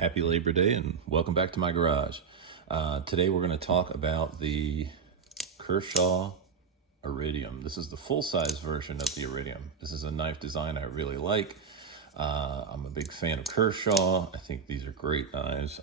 Happy Labor Day and welcome back to my garage. Today we're going to talk about the Kershaw Iridium. This is the full-size version of the Iridium. This is a knife design I really like. I'm a big fan of Kershaw. I think these are great knives.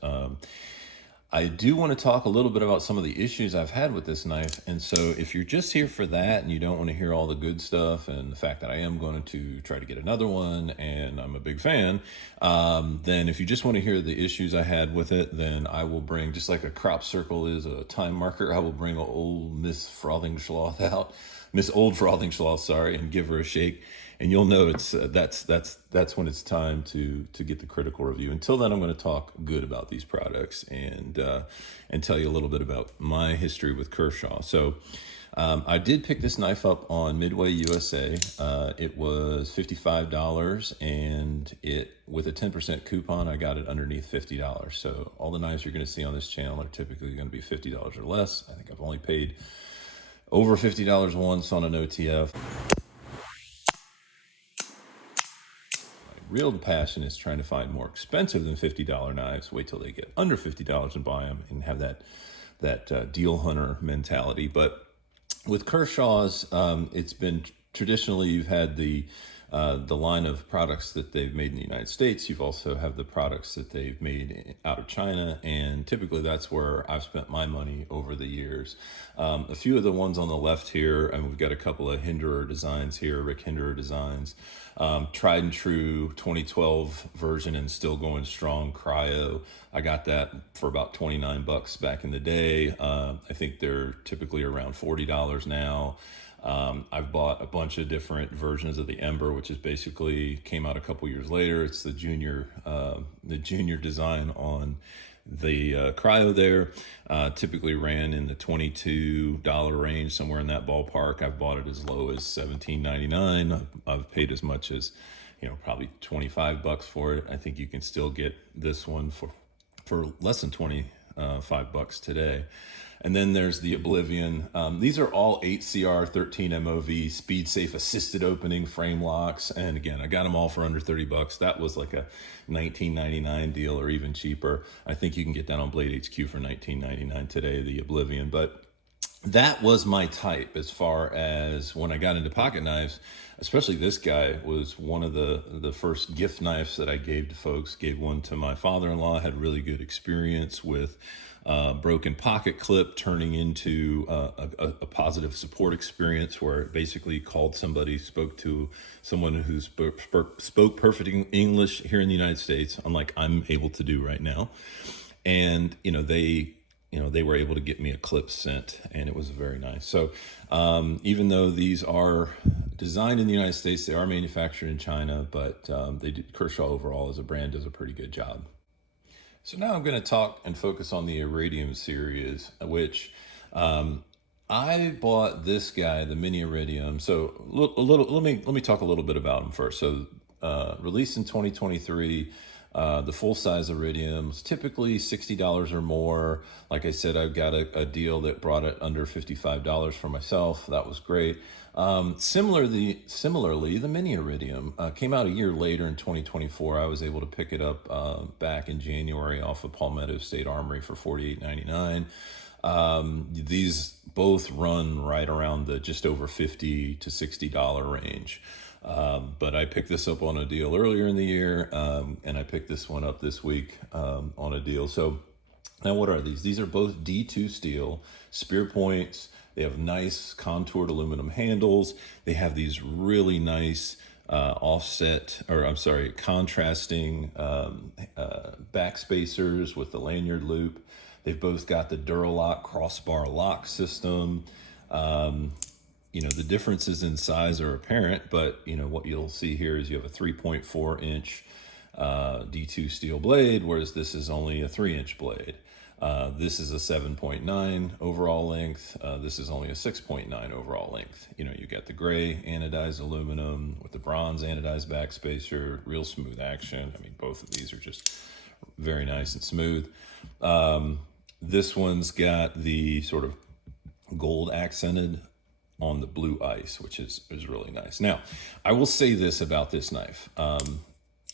I do want to talk a little bit about some of the issues I've had with this knife. And so if you're just here for that and you don't want to hear all the good stuff and the fact that I am going to try to get another one and I'm a big fan, then if you just want to hear the issues I had with it, then I will bring, just like a crop circle is a time marker, I will bring an old Miss Frothingslosh out, Miss Olde Frothingslosh, sorry, and give her a shake. And you'll know it's that's when it's time to get the critical review. Until then, I'm going to talk good about these products and tell you a little bit about my history with Kershaw. So I did pick this knife up on Midway USA. It was $55, and with a 10% coupon, I got it underneath $50. So all the knives you're going to see on this channel are typically going to be $50 or less. I think I've only paid over $50 once on an OTF. Real passion is trying to find more expensive than $50 knives. Wait till they get under $50 and buy them and have that deal hunter mentality. But with Kershaw's, it's been traditionally, you've had the line of products that they've made in the United States. You've also have the products that they've made out of China, and typically that's where I've spent my money over the years. A few of the ones on the left here, and we've got a couple of Hinderer designs here, Rick Hinderer designs. Tried and true 2012 version and still going strong cryo. I got that for about 29 bucks back in the day. I think they're typically around $40 now. I've bought a bunch of different versions of the Ember, which is basically came out a couple years later. It's the junior design on the cryo there. Typically ran in the $22 range, somewhere in that ballpark. I've bought it as low as $17.99. I've paid as much as, probably 25 bucks for it. I think you can still get this one for less than 25 bucks today. And then there's the Oblivion. These are all 8CR 13 MOV speed safe assisted opening frame locks. And again, I got them all for under 30 bucks. That was like a $19.99 deal or even cheaper. I think you can get that on Blade HQ for $19.99 today, the Oblivion. But that was my type as far as when I got into pocket knives. Especially this guy was one of the first gift knives that I gave to folks. Gave one to my father-in-law, had really good experience with broken pocket clip turning into a positive support experience where it basically called somebody, spoke to someone who spoke perfect English here in the United States, unlike I'm able to do right now. And, they were able to get me a clip sent, and it was very nice. So even though these are designed in the United States, they are manufactured in China, but Kershaw overall as a brand does a pretty good job. So now I'm going to talk and focus on the Iridium series, which I bought this guy, the Mini Iridium. So let me talk a little bit about him first. So released in 2023. The full-size Iridiums, typically $60 or more. Like I said, I've got a deal that brought it under $55 for myself. That was great. Similarly, the Mini Iridium came out a year later in 2024. I was able to pick it up back in January off of Palmetto State Armory for $48.99. These both run right around the just over $50 to $60 range. But I picked this up on a deal earlier in the year, and I picked this one up this week on a deal. So now what are these? These are both D2 steel, spear points. They have nice contoured aluminum handles. They have these really nice contrasting back spacers with the lanyard loop. They've both got the Duralock crossbar lock system. The differences in size are apparent, but what you'll see here is you have a 3.4 inch D2 steel blade, whereas this is only a 3-inch blade. This is a 7.9 overall length. This is only a 6.9 overall length. You get the gray anodized aluminum with the bronze anodized back spacer, real smooth action. I mean, both of these are just very nice and smooth. This one's got the sort of gold accented on the blue ice, which is really nice. Now, I will say this about this knife.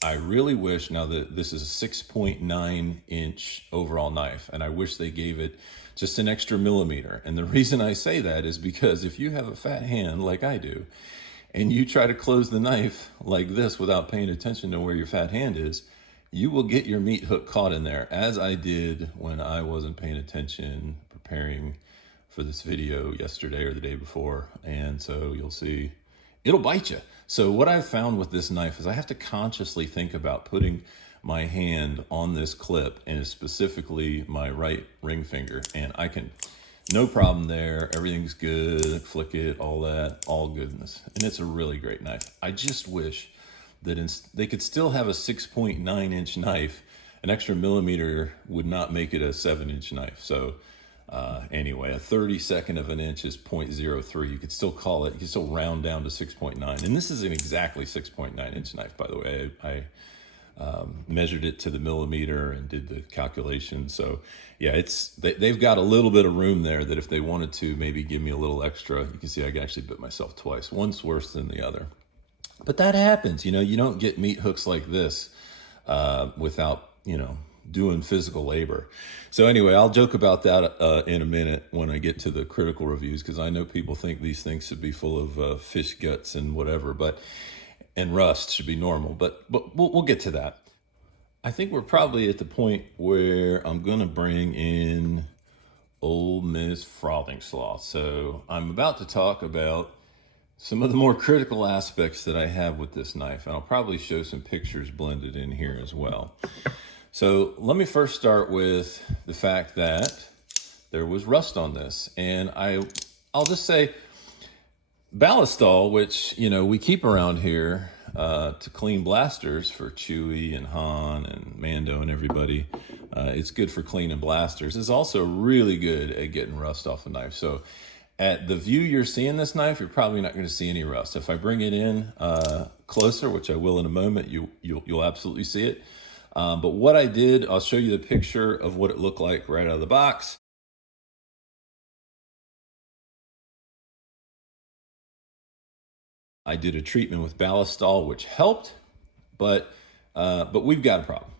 I really wish, now that this is a 6.9-inch overall knife, and I wish they gave it just an extra millimeter. And the reason I say that is because if you have a fat hand like I do, and you try to close the knife like this without paying attention to where your fat hand is, you will get your meat hook caught in there, as I did when I wasn't paying attention preparing for this video yesterday or the day before. And so you'll see, it'll bite you. So what I've found with this knife is I have to consciously think about putting my hand on this clip, and specifically my right ring finger, and I can, no problem there. Everything's good. Flick it, all that, all goodness. And it's a really great knife. I just wish that they could still have a 6.9-inch knife. An extra millimeter would not make it a 7-inch knife. So anyway, a 32nd of an inch is 0.03. You could still call it, you could still round down to 6.9. And this is an exactly 6.9-inch knife, by the way. I measured it to the millimeter and did the calculation. So yeah, they've got a little bit of room there that if they wanted to maybe give me a little extra, you can see I actually bit myself twice. One's worse than the other. But that happens, you don't get meat hooks like this without, doing physical labor. So anyway, I'll joke about that in a minute when I get to the critical reviews, because I know people think these things should be full of fish guts and whatever, and rust should be normal, but we'll get to that. I think we're probably at the point where I'm gonna bring in old Miss Frothingslosh. So I'm about to talk about some of the more critical aspects that I have with this knife, and I'll probably show some pictures blended in here as well. So let me first start with the fact that there was rust on this, and I'll just say, Ballistol, which we keep around here to clean blasters for Chewy and Han and Mando and everybody. It's good for cleaning blasters. It's also really good at getting rust off a knife. So at the view you're seeing this knife, you're probably not going to see any rust. If I bring it in closer, which I will in a moment, you'll absolutely see it. But what I did, I'll show you the picture of what it looked like right out of the box. I did a treatment with Ballistol, which helped, but we've got a problem.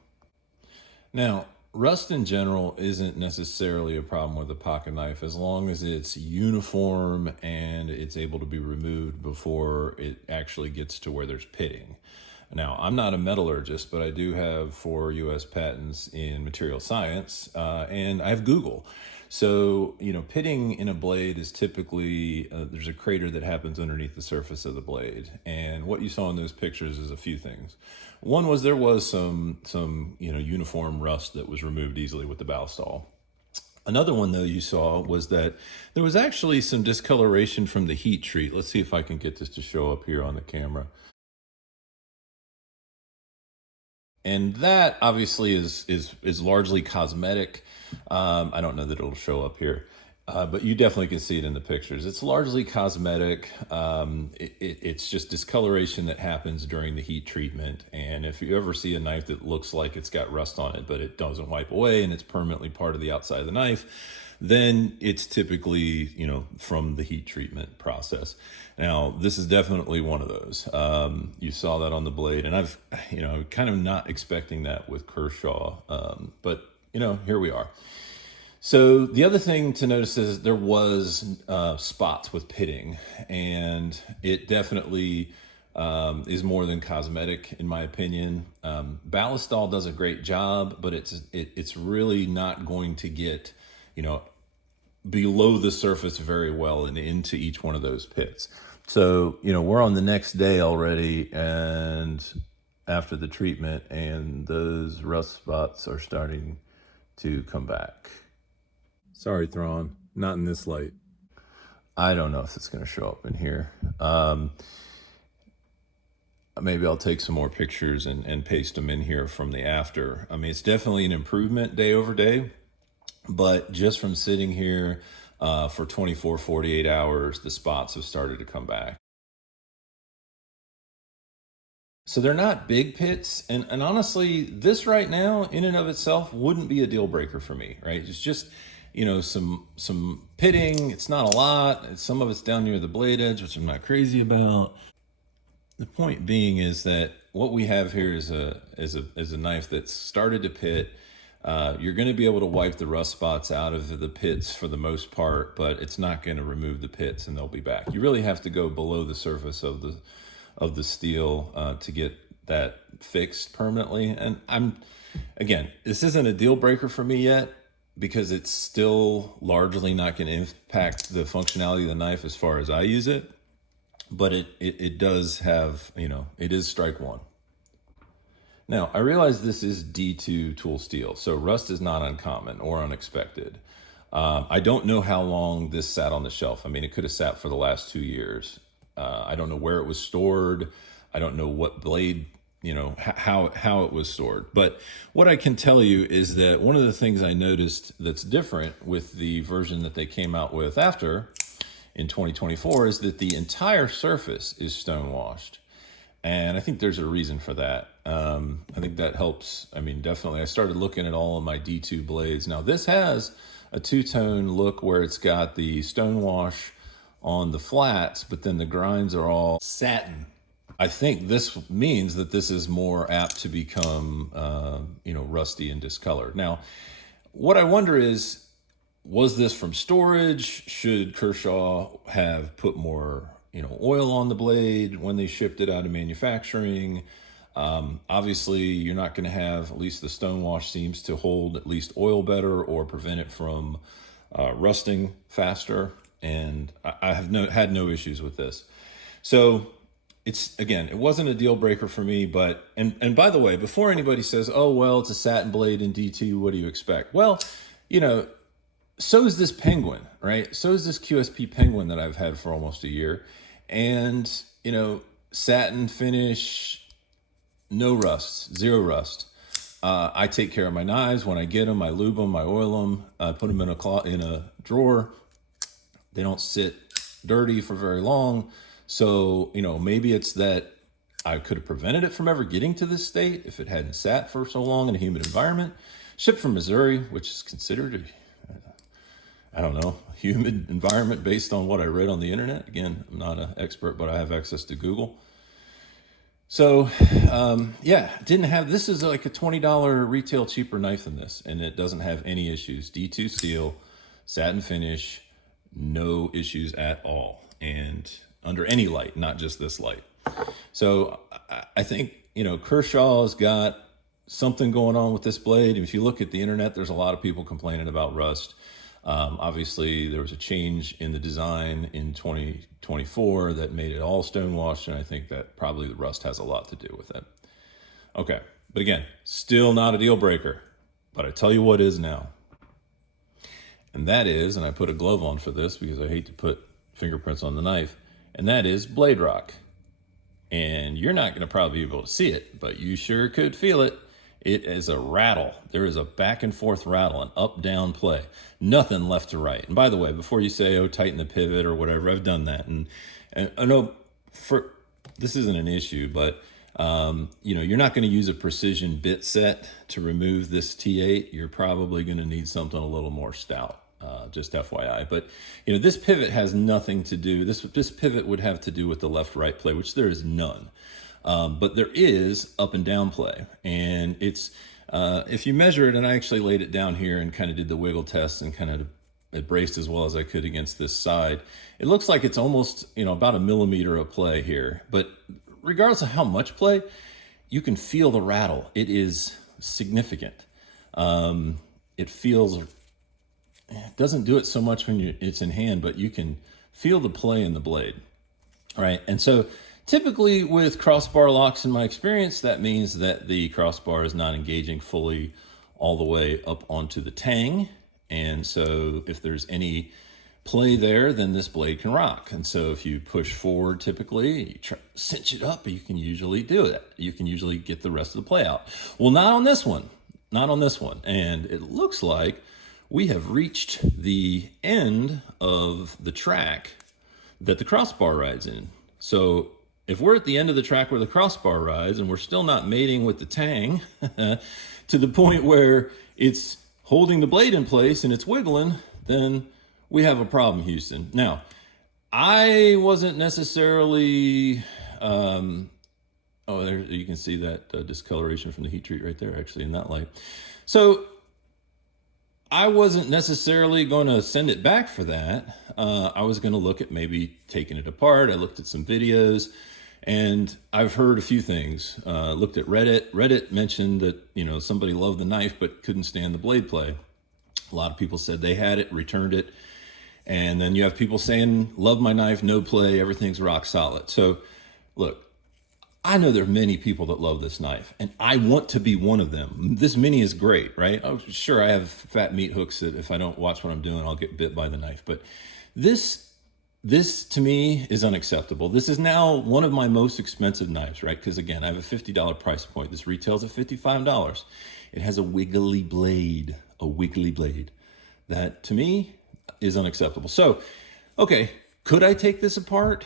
Now, rust in general isn't necessarily a problem with a pocket knife as long as it's uniform and it's able to be removed before it actually gets to where there's pitting. Now, I'm not a metallurgist, but I do have 4 US patents in material science, and I have Google. So, pitting in a blade is typically, there's a crater that happens underneath the surface of the blade. And what you saw in those pictures is a few things. One was there was some uniform rust that was removed easily with the Ballistol. Another one, though, you saw was that there was actually some discoloration from the heat treat. Let's see if I can get this to show up here on the camera. And that obviously is largely cosmetic. I don't know that it'll show up here, but you definitely can see it in the pictures. It's largely cosmetic. It's just discoloration that happens during the heat treatment. And if you ever see a knife that looks like it's got rust on it, but it doesn't wipe away and it's permanently part of the outside of the knife, then it's typically, from the heat treatment process. Now, this is definitely one of those. You saw that on the blade, and I've, kind of not expecting that with Kershaw, but, here we are. So the other thing to notice is there was spots with pitting, and it definitely is more than cosmetic, in my opinion. Ballistol does a great job, but it's really not going to get, below the surface very well and into each one of those pits. So, we're on the next day already, and after the treatment, and those rust spots are starting to come back. Sorry, Thrawn, not in this light. I don't know if it's going to show up in here. Maybe I'll take some more pictures and paste them in here from the after. I mean, it's definitely an improvement day over day. But just from sitting here for 24, 48 hours, the spots have started to come back. So they're not big pits. And honestly, this right now, in and of itself, wouldn't be a deal breaker for me, right? It's just, some pitting. It's not a lot. Some of it's down near the blade edge, which I'm not crazy about. The point being is that what we have here is a knife that's started to pit. You're going to be able to wipe the rust spots out of the pits for the most part, but it's not going to remove the pits, and they'll be back. You really have to go below the surface of the steel to get that fixed permanently. And again, this isn't a deal breaker for me yet, because it's still largely not going to impact the functionality of the knife as far as I use it. But it does have, it is strike one. Now, I realize this is D2 tool steel, so rust is not uncommon or unexpected. I don't know how long this sat on the shelf. I mean, it could have sat for the last 2 years. I don't know where it was stored. I don't know what blade, how it was stored. But what I can tell you is that one of the things I noticed that's different with the version that they came out with after in 2024 is that the entire surface is stone washed. And I think there's a reason for that. I think that helps. I mean, definitely. I started looking at all of my D2 blades. Now, this has a two-tone look where it's got the stone wash on the flats, but then the grinds are all satin. I think this means that this is more apt to become, rusty and discolored. Now, what I wonder is, was this from storage? Should Kershaw have put more, oil on the blade when they shipped it out of manufacturing? Obviously, you're not going to have, at least the stone wash seems to hold at least oil better or prevent it from rusting faster. And I have had no issues with this. So it wasn't a deal breaker for me, but, and by the way, before anybody says, oh, well, it's a satin blade in D2, what do you expect? Well, so is this Penguin, right? So is this QSP Penguin that I've had for almost a year. And, satin finish, no rust, zero rust. I take care of my knives. When I get them, I lube them, I oil them, I put them in a drawer. They don't sit dirty for very long. So, maybe it's that I could have prevented it from ever getting to this state if it hadn't sat for so long in a humid environment. Shipped from Missouri, which is considered a humid environment based on what I read on the internet. Again, I'm not an expert, but I have access to Google. So, this is like a $20 retail cheaper knife than this, and it doesn't have any issues. D2 steel, satin finish, no issues at all, and under any light, not just this light. So I think, Kershaw's got something going on with this blade. If you look at the internet, there's a lot of people complaining about rust. Obviously, there was a change in the design in 2024 that made it all stone washed, and I think that probably the rust has a lot to do with it. Okay, but again, still not a deal breaker, but I tell you what is now. And that is, and I put a glove on for this because I hate to put fingerprints on the knife, and that is blade rock. And you're not going to probably be able to see it, but you sure could feel it. It is a rattle. There is a back and forth rattle, an up-down play. Nothing left to right. And by the way, before you say, oh, tighten the pivot or whatever, I've done that. And I know this isn't an issue, but you're not going to use a precision bit set to remove this T8. You're probably going to need something a little more stout, just FYI. But, this pivot has nothing to do, this pivot would have to do with the left-right play, which there is none. But there is up and down play, and it's if you measure it, and I actually laid it down here and kind of did the wiggle test and kind of it braced as well as I could against this side. It looks like it's almost about a millimeter of play here, but regardless of how much play, you can feel the rattle. It is significant. It doesn't do it so much when it's in hand, but you can feel the play in the blade, right? And so typically with crossbar locks, in my experience, that means that the crossbar is not engaging fully all the way up onto the tang. And so if there's any play there, then this blade can rock. And so if you push forward, typically, you try to cinch it up, you can usually do it. You can usually get the rest of the play out. Well, not on this one. Not on this one. And it looks like we have reached the end of the track that the crossbar rides in. So if we're at the end of the track where the crossbar rides and we're still not mating with the tang to the point where it's holding the blade in place and it's wiggling, then we have a problem, Houston. Now, I wasn't necessarily Oh, there you can see that discoloration from the heat treat right there, actually, in that light. So I wasn't necessarily going to send it back for that. I was going to look at maybe taking it apart. I looked at some videos, and I've heard a few things. Looked at Reddit. Reddit mentioned that, you know, somebody loved the knife but couldn't stand the blade play. A lot of people said they had it, returned it. And then you have people saying, love my knife, no play, everything's rock solid. So look, I know there are many people that love this knife, and I want to be one of them. This Mini is great, right? Oh, sure, I have fat meat hooks that if I don't watch what I'm doing, I'll get bit by the knife. But this to me is unacceptable. This is now one of my most expensive knives, right? Because again, I have a $50 price point. This retails at $55. It has a wiggly blade, that to me is unacceptable. So, okay, could I take this apart?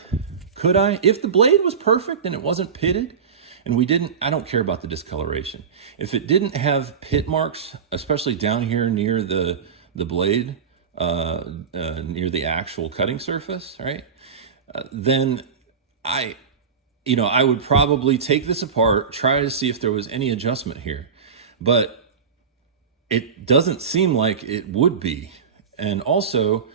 Could I? If the blade was perfect and it wasn't pitted, and I don't care about the discoloration. If it didn't have pit marks, especially down here near the blade, near the actual cutting surface, right? Then I would probably take this apart, try to see if there was any adjustment here. But it doesn't seem like it would be. And also,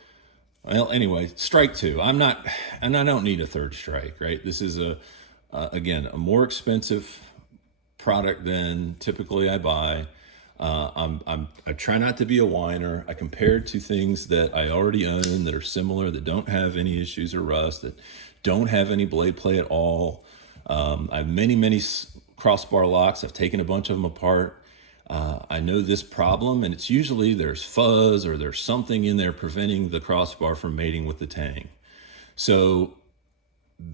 well, anyway, strike two. I don't need a third strike, right? This is again, a more expensive product than typically I buy. I try not to be a whiner. I compared to things that I already own that are similar, that don't have any issues or rust, that don't have any blade play at all. I have many crossbar locks. I've taken a bunch of them apart. I know this problem, and it's usually there's fuzz or there's something in there preventing the crossbar from mating with the tang. So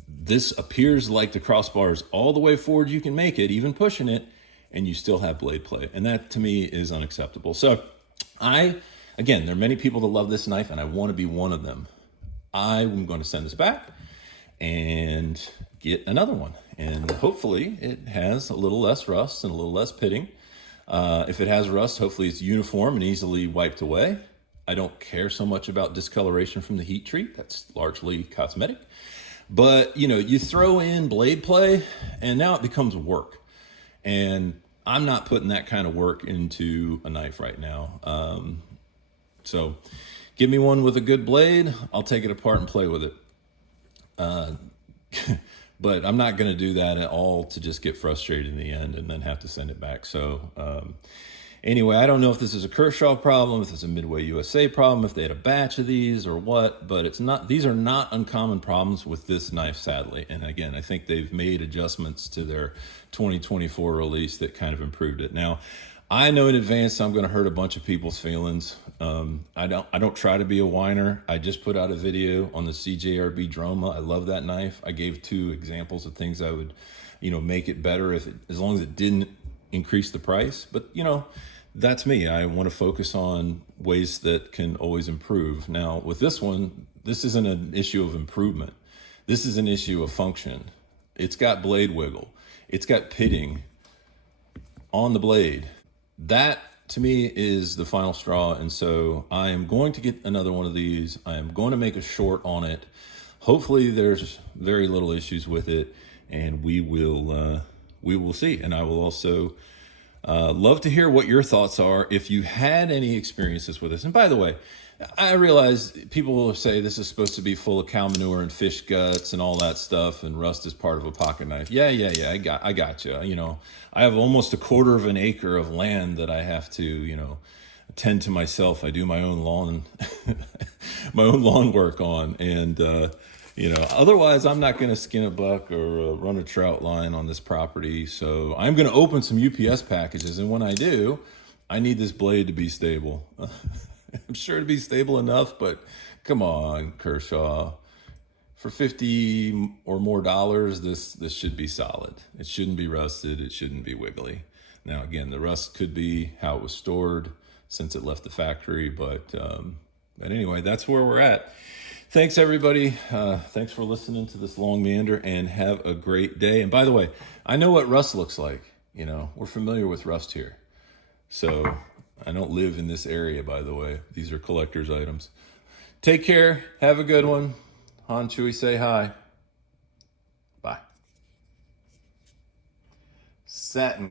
this appears like the crossbar is all the way forward you can make it, even pushing it, and you still have blade play. And that to me is unacceptable. So again, there are many people that love this knife, and I want to be one of them. I'm going to send this back and get another one. And hopefully it has a little less rust and a little less pitting. If it has rust, hopefully it's uniform and easily wiped away. I don't care so much about discoloration from the heat treat. That's largely cosmetic. But, you throw in blade play and now it becomes work. And I'm not putting that kind of work into a knife right now. So give me one with a good blade. I'll take it apart and play with it. But I'm not going to do that at all to just get frustrated in the end and then have to send it back. So anyway, I don't know if this is a Kershaw problem, if it's a Midway USA problem, if they had a batch of these or what, but these are not uncommon problems with this knife, sadly. And again, I think they've made adjustments to their 2024 release that kind of improved it. Now, I know in advance I'm going to hurt a bunch of people's feelings. I don't try to be a whiner. I just put out a video on the CJRB Droma. I love that knife. I gave 2 examples of things I would, make it better as long as it didn't increase the price. But that's me. I want to focus on ways that can always improve. Now with this one, this isn't an issue of improvement. This is an issue of function. It's got blade wiggle. It's got pitting on the blade. That to me is the final straw. And so I am going to get another one of these. I am going to make a short on it. Hopefully there's very little issues with it, and we will see. And I will also love to hear what your thoughts are if you had any experiences with this. And by the way, I realize people will say this is supposed to be full of cow manure and fish guts and all that stuff, and rust is part of a pocket knife. Yeah. I got you. I have almost 1/4 of an acre of land that I have to, tend to myself. I do my own lawn, my own lawn work on, and otherwise I'm not going to skin a buck or run a trout line on this property. So I'm going to open some UPS packages, and when I do, I need this blade to be stable. I'm sure it'd be stable enough, but come on, Kershaw. For $50 or more, this should be solid. It shouldn't be rusted. It shouldn't be wiggly. Now, again, the rust could be how it was stored since it left the factory, but anyway, that's where we're at. Thanks, everybody. Thanks for listening to this long meander, and have a great day. And by the way, I know what rust looks like. We're familiar with rust here. So I don't live in this area, by the way. These are collector's items. Take care. Have a good one. Han Chewy, say hi. Bye. satin